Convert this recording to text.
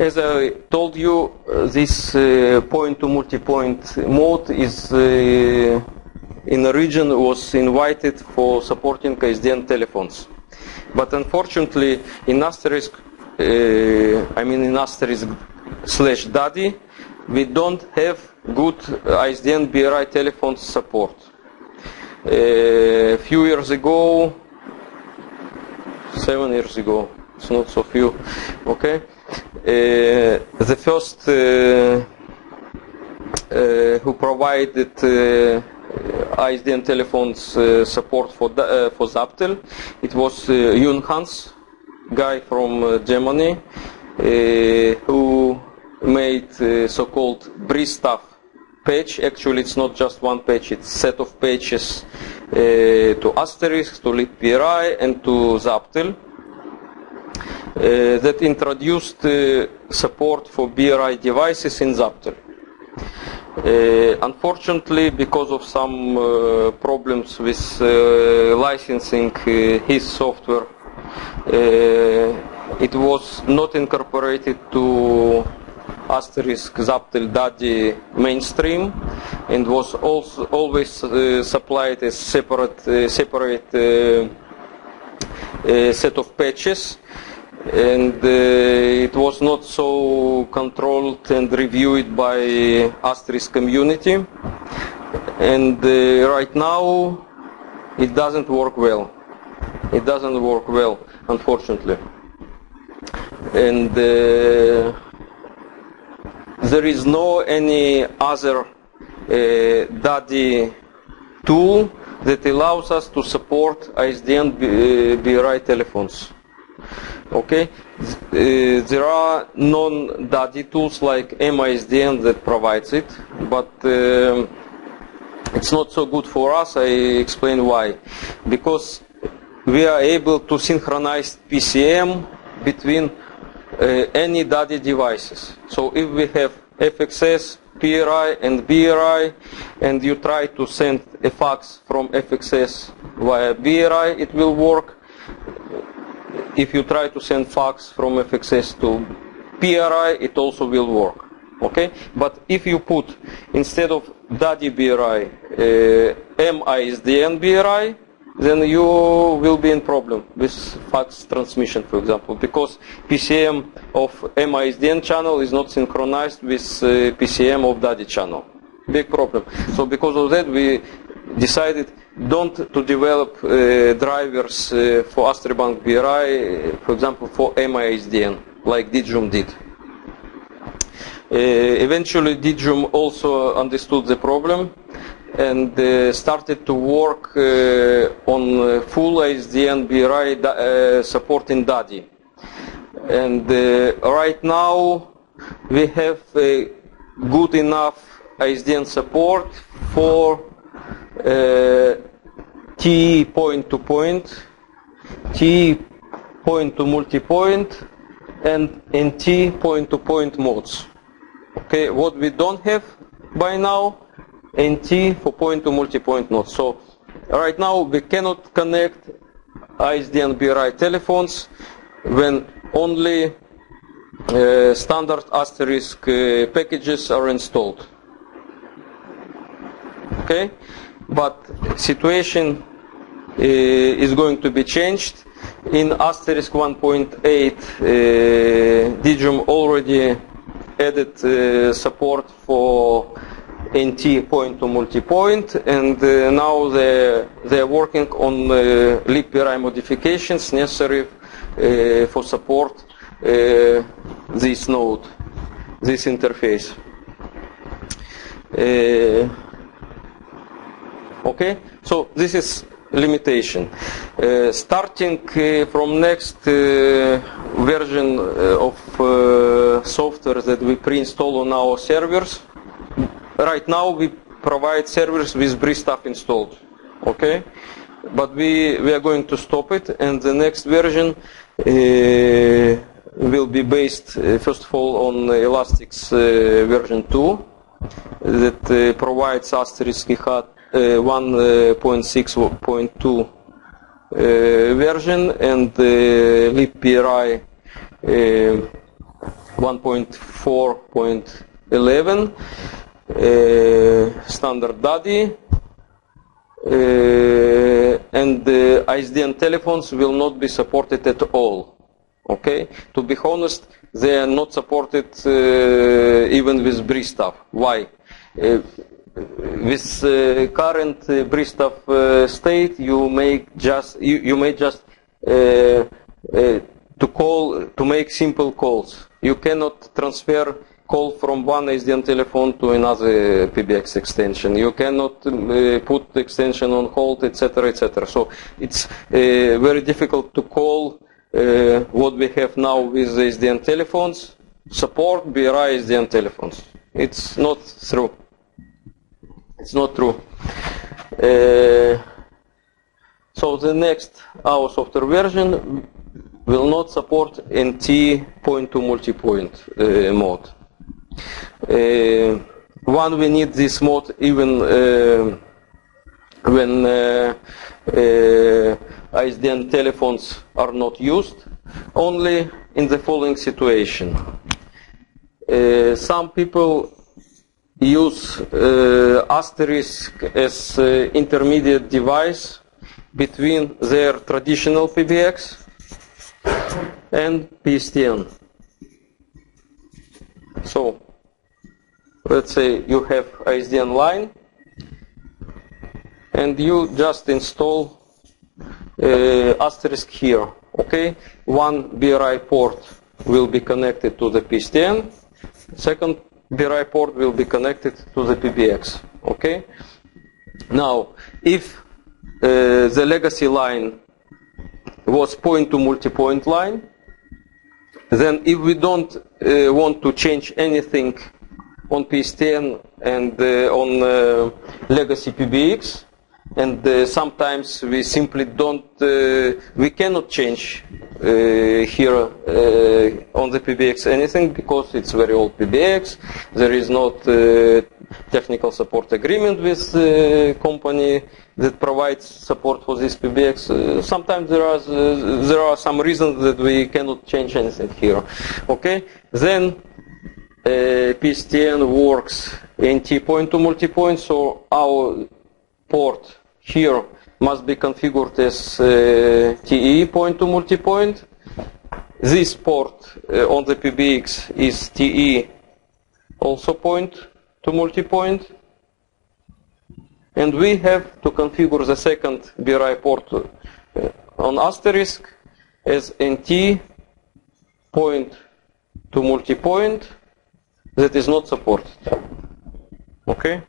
As I told you, this point-to-multipoint mode is in a region was invited for supporting ISDN telephones. But unfortunately, in Asterisk, in Asterisk/DADI, we don't have good ISDN BRI telephone support. A few years ago, 7 years ago, it's not so few, okay? The first who provided ISDN telephones support for Zaptel, it was Yun Hans, guy from Germany, who made so-called BRI staff page. Actually, it's not just one page; it's a set of pages to Asterisk, to ip-pbx, and to Zaptel. That introduced support for BRI devices in Zaptel. Unfortunately, because of some problems with licensing his software, it was not incorporated to Asterisk Zaptel DADI mainstream, and was also always supplied as separate set of patches. And it was not so controlled and reviewed by Asterisk community, and right now it doesn't work well. It doesn't work well, unfortunately. And there is no any other DADI tool that allows us to support ISDN BRI telephones. Okay, there are non-DADI tools like MISDN that provides it, but it's not so good for us. I explain why. Because we are able to synchronize PCM between any DADI devices. So if we have FXS, PRI and BRI, and you try to send a fax from FXS via BRI, it will work. If you try to send fax from FXS to PRI, it also will work. Okay? But if you put, instead of DADI BRI, MISDN BRI, then you will be in problem with fax transmission, for example, because PCM of MISDN channel is not synchronized with PCM of DADI channel. Big problem. So because of that, we decided don't to develop drivers for Astribank BRI, for example, for MISDN, like Digium did. Eventually, Digium also understood the problem and started to work on full ISDN BRI support in DADI. And right now, we have good enough ISDN support for T point-to-point, T point-to-multipoint, and NT point-to-point modes. Okay, what we don't have by now, NT for point-to-multipoint nodes. So right now we cannot connect ISDN BRI telephones when only standard Asterisk packages are installed. Okay, but situation is going to be changed. In Asterisk 1.8, Digium already added support for NT point-to-multipoint, and now they're working on ip-pbx modifications necessary for support this node, this interface. Okay, so this is limitation. Starting from next version of software that we pre-install on our servers, right now we provide servers with BRI stuff installed. Okay, but we are going to stop it, and the next version will be based first of all on Elastic's version 2 that provides Asterisk 1.6.2 version, and ip-pbx 1.4.11 standard DADI, and the ISDN telephones will not be supported at all. Okay, to be honest, they are not supported even with BRI stuff. Why? With current BRI stuff state, you may just to make simple calls. You cannot transfer call from one ISDN telephone to another PBX extension. You cannot put the extension on hold, etc., etc. So it's very difficult to call what we have now with ISDN telephones, support BRI ISDN telephones. It's not true. It's not true. So the next, our software version will not support NT point-to-multipoint mode. One, we need this mode even when ISDN telephones are not used, only in the following situation. Some people use Asterisk as intermediate device between their traditional PBX and PSTN. So let's say you have ISDN line and you just install Asterisk here. Okay, one BRI port will be connected to the PSTN, second BRI port will be connected to the PBX. Okay, now if the legacy line was point-to-multipoint line, then if we don't want to change anything on PSTN and on legacy PBX, and sometimes we simply don't, we cannot change here on the PBX anything because it's very old PBX. There is not technical support agreement with the company that provides support for this PBX. Sometimes there are some reasons that we cannot change anything here. Okay, then PSTN works NT point-to-multipoint, so our port here must be configured as TE point-to-multipoint. This port on the PBX is TE also point-to-multipoint. And we have to configure the second BRI port on Asterisk as NT point-to-multipoint that is not supported. Okay?